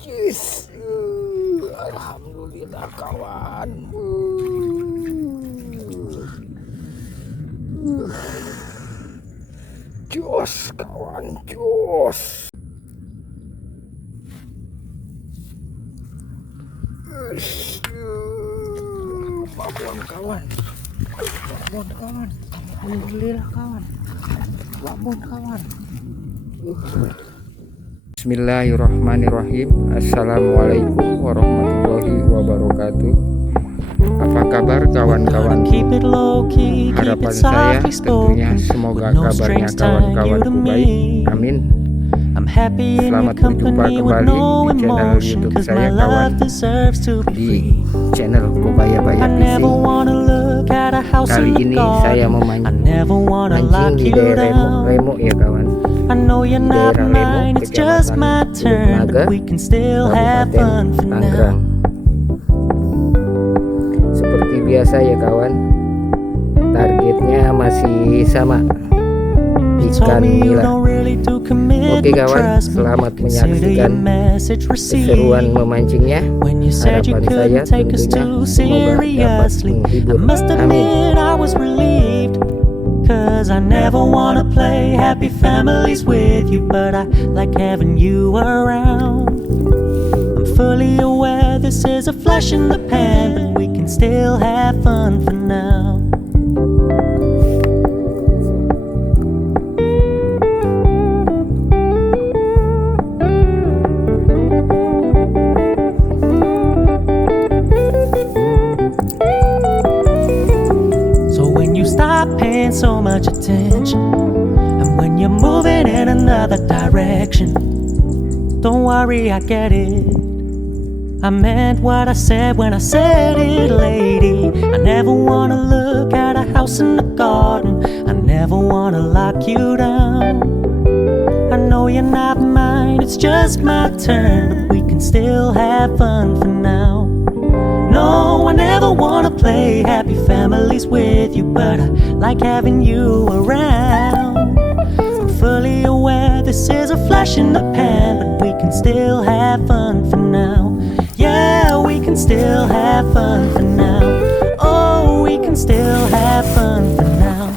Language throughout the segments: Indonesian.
Yes. Alhamdulillah kawan. Jos kawan, jos. Babon kawan. Babon kawan. Alhamdulillah kawan. Babon kawan. Bismillahirrahmanirrahim. Assalamualaikum warahmatullahi wabarakatuh. Apa kabar kawan-kawan? Harapan saya tentunya semoga kabarnya kawan-kawanku baik. Amin. Selamat berjumpa kembali di channel YouTube saya kawan, di channel Kobaya-baya Fishing. Kali ini saya memancing di daerah Remo ya kawan. Di daerah Remo, Kecamatan Naga, Kabupaten Tangerang. Seperti biasa ya kawan, targetnya masih sama, ikan nila. Oke kawan, selamat menyaksikan keseruan memancingnya. Harapan saya tentunya semoga dapat menghibur. Amin. Cause I never wanna play happy families with you, but I like having you around. I'm fully aware this is a flash in the pan, but we can still have fun for now. Paying so much attention, and when you're moving in another direction, don't worry, I get it. I meant what I said when I said it, lady. I never wanna look at a house in the garden. I never wanna lock you down. I know you're not mine, it's just my turn, but we can still have fun for now. No, I never wanna play happy families with you, but I like having you around. I'm fully aware this is a flash in the pan, but we can still have fun for now. Yeah, we can still have fun for now. Oh, we can still have fun for now.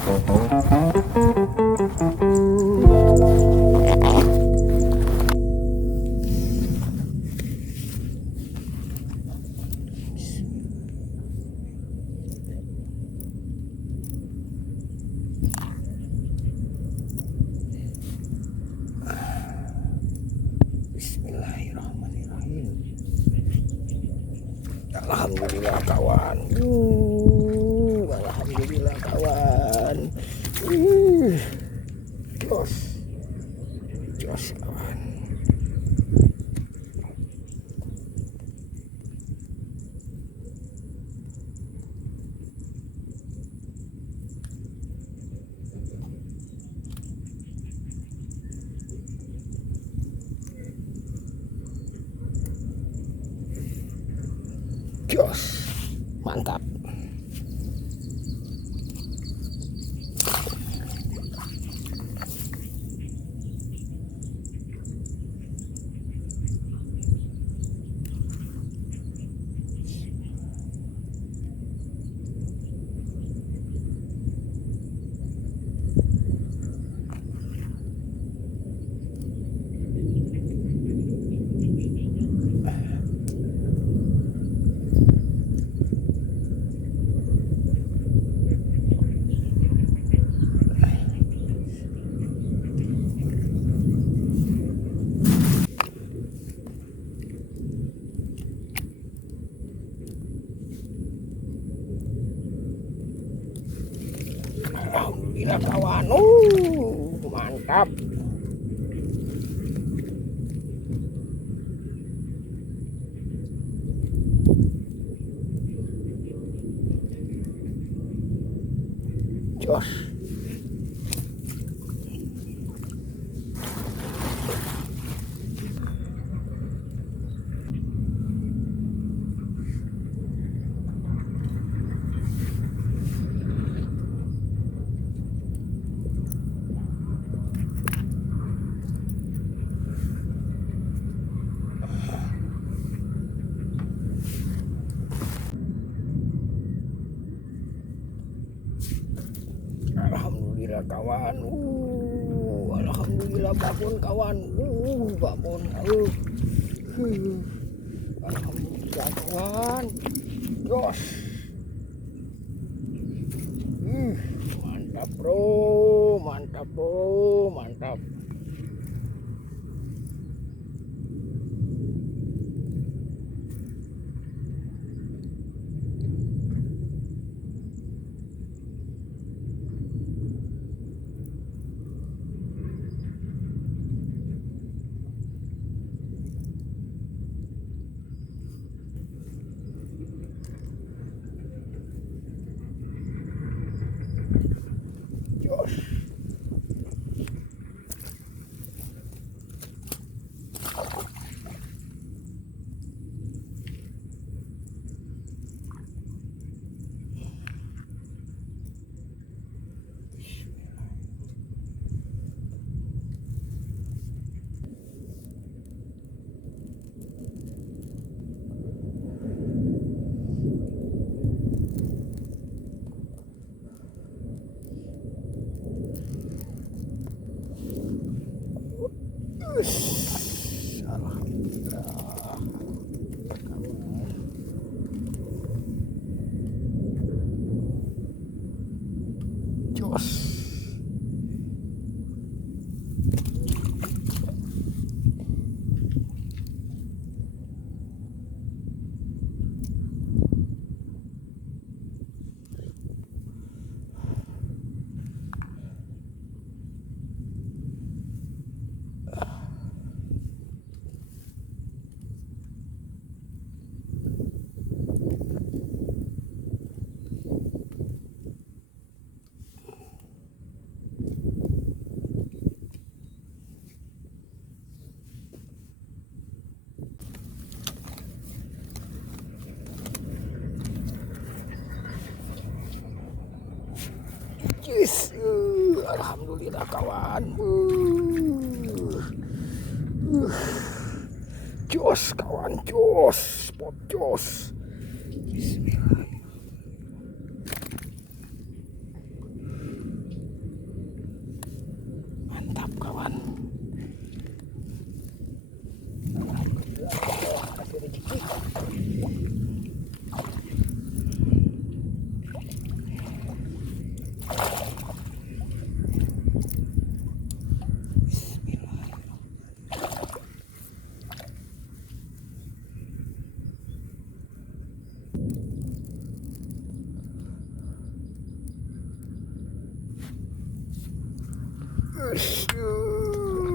Alhamdulillah kawan. Alhamdulillah kawan. Jos. Jos kawan. Jos, mantap. Alhamdulillah kawan. Mantap. Jos. kawan. Alhamdulillah babon kawan. Babon. Alhamdulillah kawan. Jos. Mantap bro, mantap bro, mantap. Jos. Alhamdulillah. Jos. Yes, alhamdulillah kawan. Jos kawan, jos, spot jos. Bismillah. Mantap kawan. Alhamdulillah, kasih rezeki.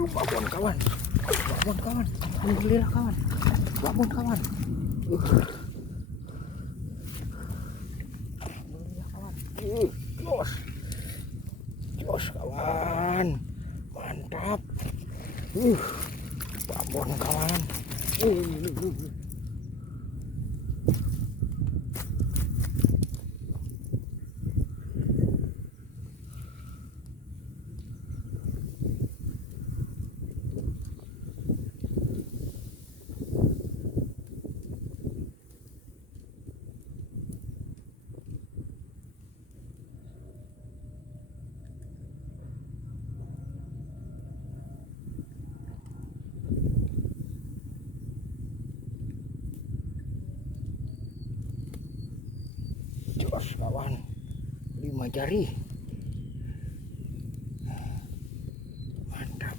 Babon kawan, babon kawan, alhamdulillah kawan, babon kawan, alhamdulillah kawan, jos, jos kawan, mantap, babon kawan, jos kawan, 5 jari, mantap.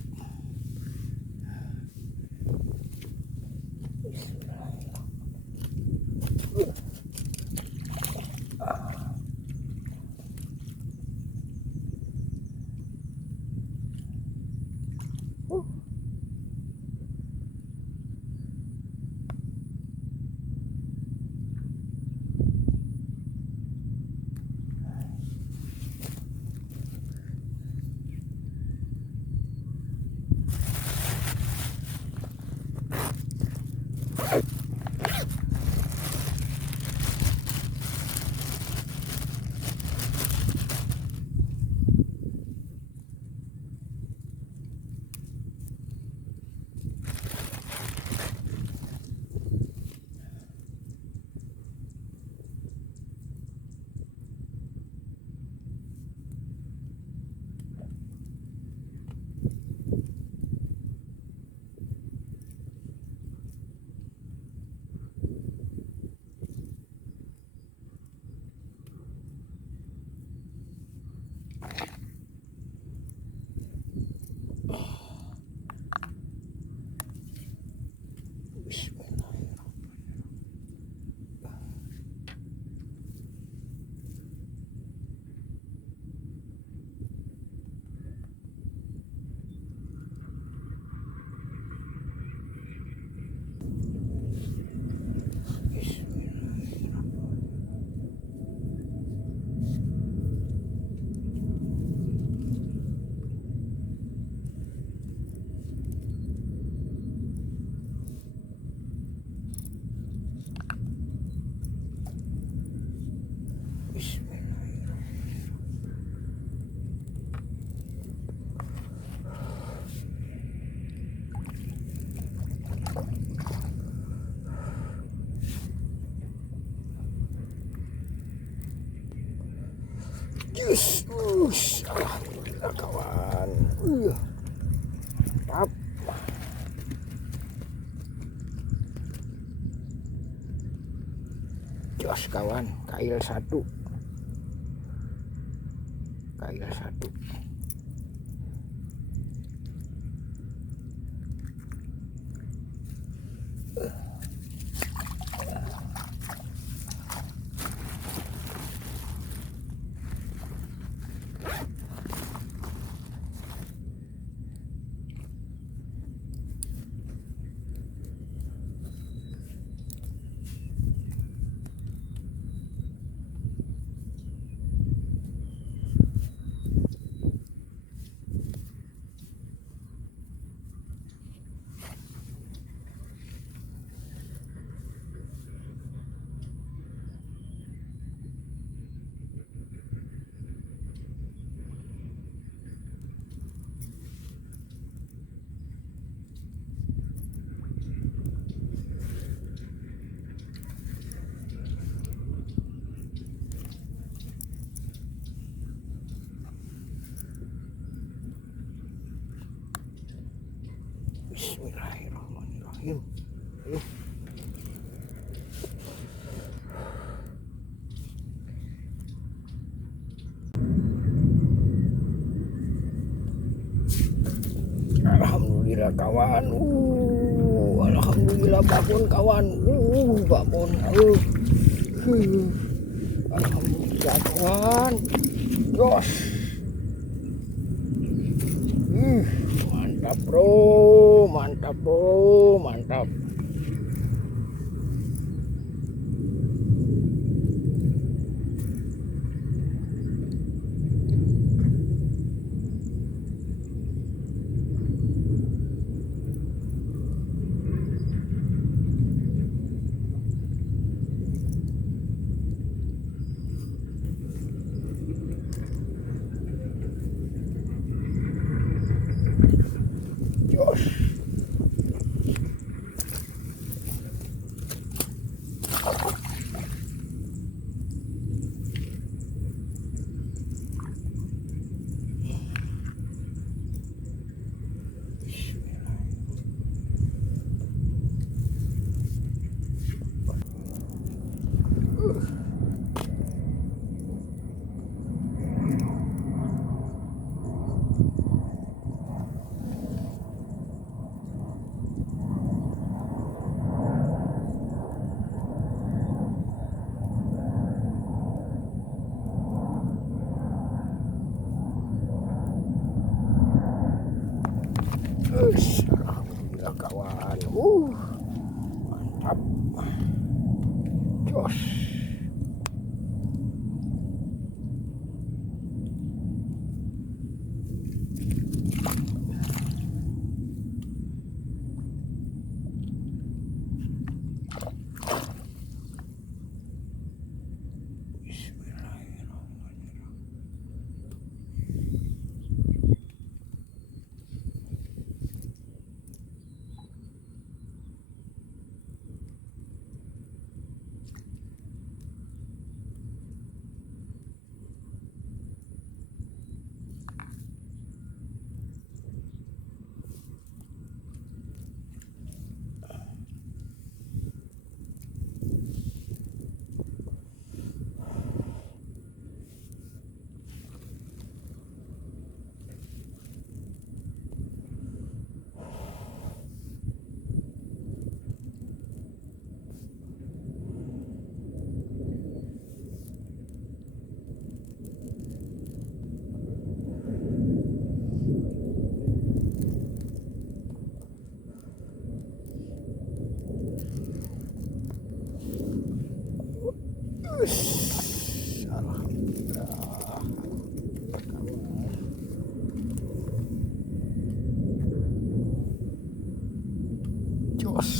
Alhamdulillah kawan. Mantap. Jos kawan, kail satu. Bismillahirrahmanirrahim. Alhamdulillah kawan. Alhamdulillah bangun kawan. Bangun. Alhamdulillah kawan. Jos. Mantap bro, mantap. Jos. Alhamdulillah kawan. Mantap. Jos. Alhamdulillah. Jos.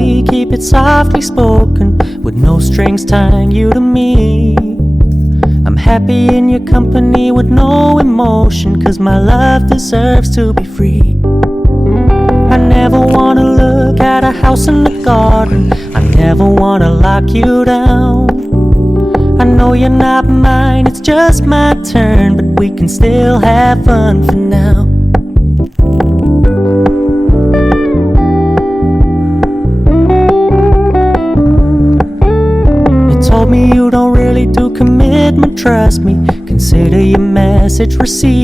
me, keep it softly spoken, with no strings tying you to me. I'm happy in your company with no emotion, 'cause my love deserves to be free. I never wanna look at a house in the garden, I never wanna lock you down. I know you're not mine, it's just my turn, but we can still have fun for now. You told me you don't really do commitment, trust me, consider your message received.